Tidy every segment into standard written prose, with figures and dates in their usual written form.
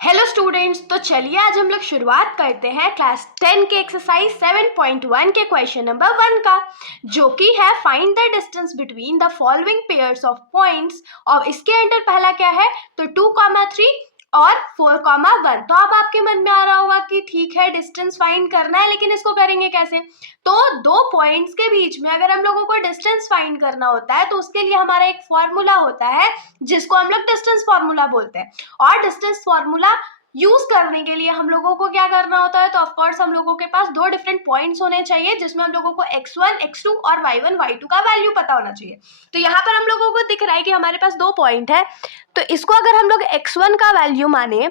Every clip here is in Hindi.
हेलो स्टूडेंट्स, तो चलिए आज हम लोग शुरुआत करते हैं क्लास 10 के एक्सरसाइज 7.1 के क्वेश्चन नंबर 1 का, जो कि है find the distance between the following pairs of points. और इसके अंदर पहला क्या है, तो 2,3 और 4,1। तो अब आपके मन में आ रहा होगा कि ठीक है, डिस्टेंस फाइंड करना है, लेकिन इसको करेंगे कैसे। तो दो पॉइंट्स के बीच में अगर हम लोगों को डिस्टेंस फाइंड करना होता है तो उसके लिए हमारा एक फॉर्मूला होता है जिसको हम लोग डिस्टेंस फॉर्मूला बोलते हैं। और डिस्टेंस फॉर्मूला यूज करने के लिए हम लोगों को क्या करना होता है, तो ऑफ कोर्स हम लोगों के पास दो डिफरेंट पॉइंट्स होने चाहिए जिसमें हम लोगों को x1, x2 और y1, y2 का वैल्यू पता होना चाहिए। तो यहाँ पर हम लोगों को दिख रहा है कि हमारे पास दो पॉइंट है, तो इसको अगर हम लोग x1 का वैल्यू माने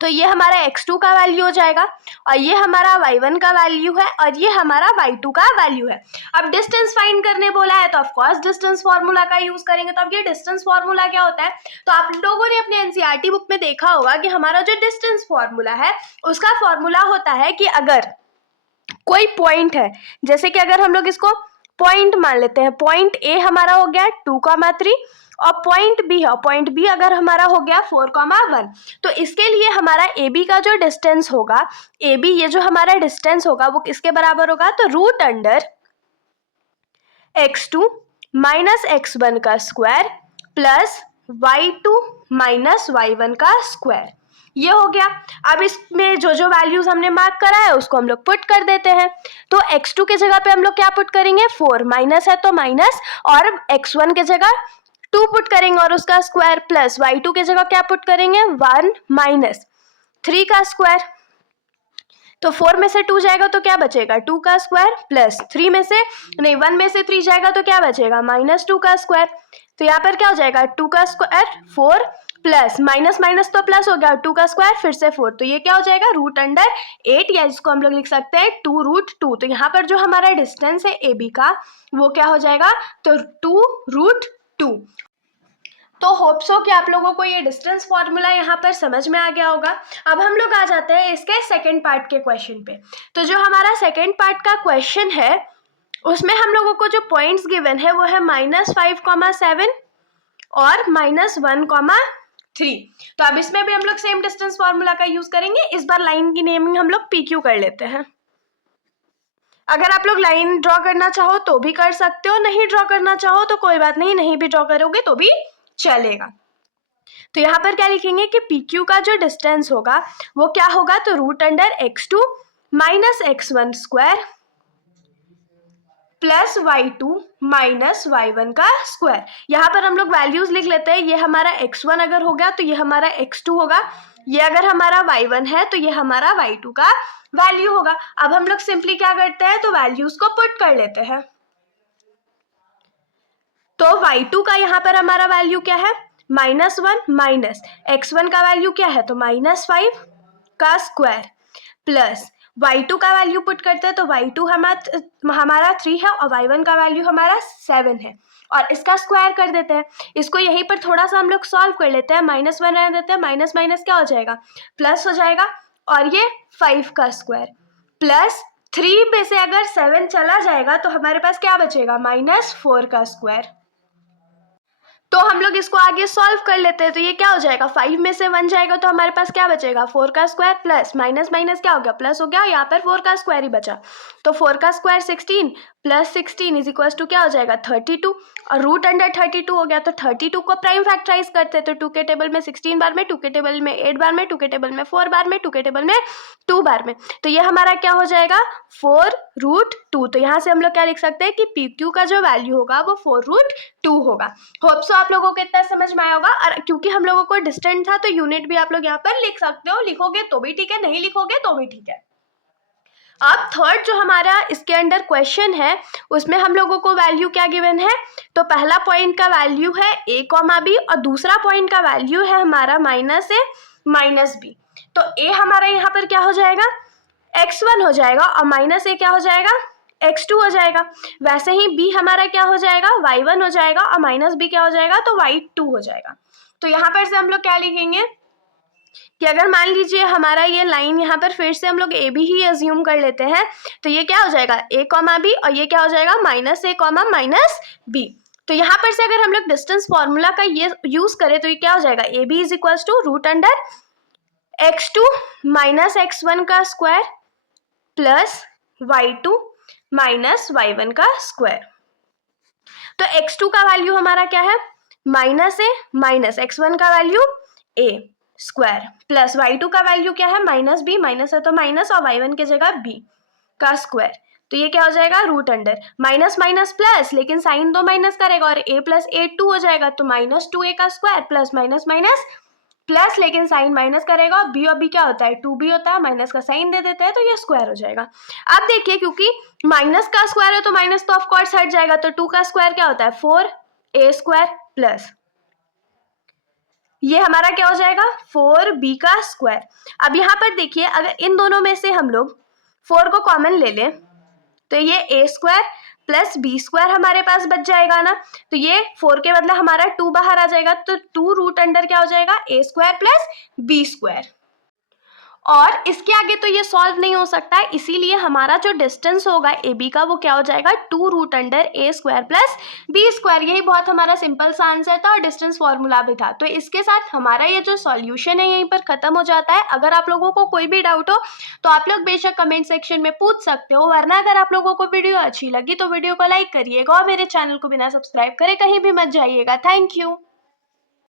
तो ये हमारा x2 का वैल्यू हो जाएगा, और ये हमारा y1 का वैल्यू है, और ये हमारा y2 का वैल्यू है। अब डिस्टेंस फाइंड करने बोला है तो ऑफ कोर्स डिस्टेंस फार्मूला का यूज करेंगे। तो अब ये डिस्टेंस फार्मूला क्या होता है, तो आप लोगों ने अपने एनसीईआरटी बुक में देखा होगा कि हमारा जो डिस्टेंस फार्मूला है उसका फॉर्मूला होता है कि अगर कोई पॉइंट है, जैसे कि अगर हम लोग इसको पॉइंट मान लेते हैं, पॉइंट ए हमारा हो गया 2,3 और पॉइंट बी है, पॉइंट बी अगर हमारा हो गया 4,1, तो इसके लिए हमारा ए बी का जो डिस्टेंस होगा, ए बी ये जो हमारा डिस्टेंस होगा वो किसके बराबर होगा, तो root under x2 minus x1 का square plus y2 minus y1 का स्क्वायर, ये हो गया। अब इसमें जो जो वैल्यूज हमने मार्क करा है उसको हम लोग पुट कर देते हैं। तो x2 के जगह पे हम लोग क्या पुट करेंगे, 4 माइनस है तो माइनस, और x1 के जगह 2 पुट करेंगे और उसका स्क्वायर, प्लस y2 के जगह क्या पुट करेंगे, 1 माइनस 3 का स्क्वायर। तो 4 में से 2 जाएगा तो क्या बचेगा, 2 का स्क्वायर, प्लस 3 में से नहीं 1 में से 3 जाएगा तो क्या बचेगा, माइनस 2 का स्क्वायर। तो यहाँ पर क्या हो जाएगा, 2 का स्क्वायर 4 प्लस माइनस माइनस तो प्लस हो गया, 2 का स्क्वायर फिर से 4, तो ये क्या हो जाएगा, रूट अंडर 8, या इसको हम लोग लिख सकते हैं 2√2। तो यहाँ पर जो हमारा डिस्टेंस है ए बी का वो क्या हो जाएगा, तो 2√2। तो होप सो कि आप लोगों को ये डिस्टेंस फॉर्मूला यहाँ पर समझ में आ गया होगा। अब हम लोग आ जाते हैं इसके सेकंड पार्ट के क्वेश्चन पे। तो जो हमारा सेकंड पार्ट का क्वेश्चन है उसमें हम लोगों को जो पॉइंट्स गिवन है वो है -5,7 और -1,3। तो अब इसमें भी हम लोग सेम डिस्टेंस फॉर्मूला का यूज करेंगे। इस बार लाइन की नेमिंग हम लोग PQ कर लेते हैं। अगर आप लोग लाइन ड्रॉ करना चाहो तो भी कर सकते हो, नहीं ड्रॉ करना चाहो तो कोई बात नहीं, नहीं भी ड्रॉ करोगे तो भी चलेगा। तो यहाँ पर क्या लिखेंगे कि PQ का जो डिस्टेंस होगा वो क्या होगा, तो root under x2 minus x1 square plus y2 minus y1 का स्क्वायर। यहाँ पर हम लोग वैल्यूज लिख लेते हैं। ये हमारा x1 अगर हो गया तो ये हमारा x2 होगा, ये अगर हमारा y1 है तो ये हमारा y2 का वैल्यू होगा। अब हम लोग सिंपली क्या करते हैं, तो वैल्यूज को पुट कर लेते हैं। तो y2 का यहाँ पर हमारा वैल्यू क्या है, -1 माइनस x1 का वैल्यू क्या है, तो -5 का स्क्वायर प्लस y2 का वैल्यू पुट करते हैं। तो y2 हमारा 3 है और y1 का वैल्यू हमारा 7 है, और इसका स्क्वायर कर देते हैं। इसको यहीं पर थोड़ा सा हम लोग सॉल्व कर लेते हैं, -1 रहने देते हैं, माइनस माइनस क्या हो जाएगा, प्लस हो जाएगा, और ये 5 का स्क्वायर प्लस 3 में से अगर 7 चला जाएगा तो हमारे पास क्या बचेगा, -4 का स्क्वायर। तो हम लोग इसको आगे सॉल्व कर लेते हैं। तो ये क्या हो जाएगा, 5 में से 1 जाएगा तो हमारे पास क्या बचेगा, 4 का स्क्वायर प्लस माइनस माइनस क्या हो गया, प्लस हो गया, यहाँ पर 4 का स्क्वायर ही बचा। तो 4 का square 16 plus 16 is equal to क्या हो जाएगा, 32, और रूट अंडर 32 हो गया। तो 32 को प्राइम फैक्टराइज करते हैं, तो 2 के टेबल में 16 बार में, 2 के टेबल में 8 बार में, 2 के टेबल में 4 बार में, 2 के टेबल में 2 बार में। तो ये हमारा क्या हो जाएगा, 4√2। तो यहाँ से हम लोग क्या लिख सकते हैं कि PQ का जो वैल्यू होगा वो 4√2 होगा। होप सो आप लोगों को इतना समझ में आया होगा। और क्योंकि हम लोगों को डिस्टेंस था तो यूनिट भी आप लोग यहाँ पर लिख सकते हो, लिखोगे तो भी ठीक है, नहीं लिखोगे तो भी ठीक है। अब थर्ड जो हमारा इसके अंदर क्वेश्चन है उसमें हम लोगों को वैल्यू क्या गिवन है, तो पहला पॉइंट का वैल्यू है a, b और दूसरा पॉइंट का वैल्यू है हमारा -a माइनस b। तो a हमारा यहाँ पर क्या हो जाएगा, x1 हो जाएगा, और -a क्या हो जाएगा, x2 हो जाएगा। वैसे ही b हमारा क्या हो जाएगा, y1 हो जाएगा, और -b क्या हो जाएगा, तो y2 हो जाएगा। तो यहाँ पर से हम लोग क्या लिखेंगे कि अगर मान लीजिए हमारा ये लाइन यहाँ पर फिर से हम लोग ए बी ही अज्यूम कर लेते हैं, तो ये क्या हो जाएगा, a, b, और ये क्या हो जाएगा, -a, -b। तो यहाँ पर से अगर हम लोग डिस्टेंस फॉर्मूला का ये यूज करें तो ये क्या हो जाएगा, A B is equals to root under x2 minus x1 का square plus y2 minus y1 का स्क्वायर। तो x2 का वैल्यू हमारा क्या है, माइनस ए माइनस x1 का value a square plus y2 का वैल्यू क्या है, माइनस b, माइनस है तो माइनस और y1 की जगह b का स्क्वायर। तो ये क्या हो जाएगा, root under minus minus plus, लेकिन साइन दो माइनस करेगा और a प्लस a 2 हो जाएगा, तो माइनस 2a का square plus minus minus plus, लेकिन साइन माइनस करेगा और b और b क्या होता है, 2b होता है, माइनस का साइन दे देते हैं तो ये स्क्वायर हो जाएगा। अब देखिए क्योंकि माइनस का स्क्वायर है तो माइनस तो ऑफ कोर्स हट जाएगा, तो 2 का स्क्वायर क्या होता है 4a स्क्वायर प्लस ये हमारा क्या हो जाएगा 4b का स्क्वायर। अब यहाँ पर देखिए अगर इन दोनों में से हम लोग 4 को कॉमन ले लें तो ये a square plus b square हमारे पास बच जाएगा ना, तो ये 4 के बदले हमारा 2 बाहर आ जाएगा, तो 2 रूट अंडर क्या हो जाएगा a square plus b square. और इसके आगे तो ये सॉल्व नहीं हो सकता है, इसीलिए हमारा जो डिस्टेंस होगा ए बी का वो क्या हो जाएगा 2 रूट अंडर ए स्क्वायर प्लस बी स्क्वायर। यही बहुत हमारा सिंपल सा आंसर था और डिस्टेंस फॉर्मूला भी था। तो इसके साथ हमारा ये जो सॉल्यूशन है यहीं पर खत्म हो जाता है। अगर आप लोगों को कोई भी डाउट हो तो आप लोग बेशक कमेंट सेक्शन में पूछ सकते हो, वरना अगर आप लोगों को वीडियो अच्छी लगी तो वीडियो को लाइक करिएगा और मेरे चैनल को बिना सब्सक्राइब करे कहीं भी मत जाइएगा। Thank you.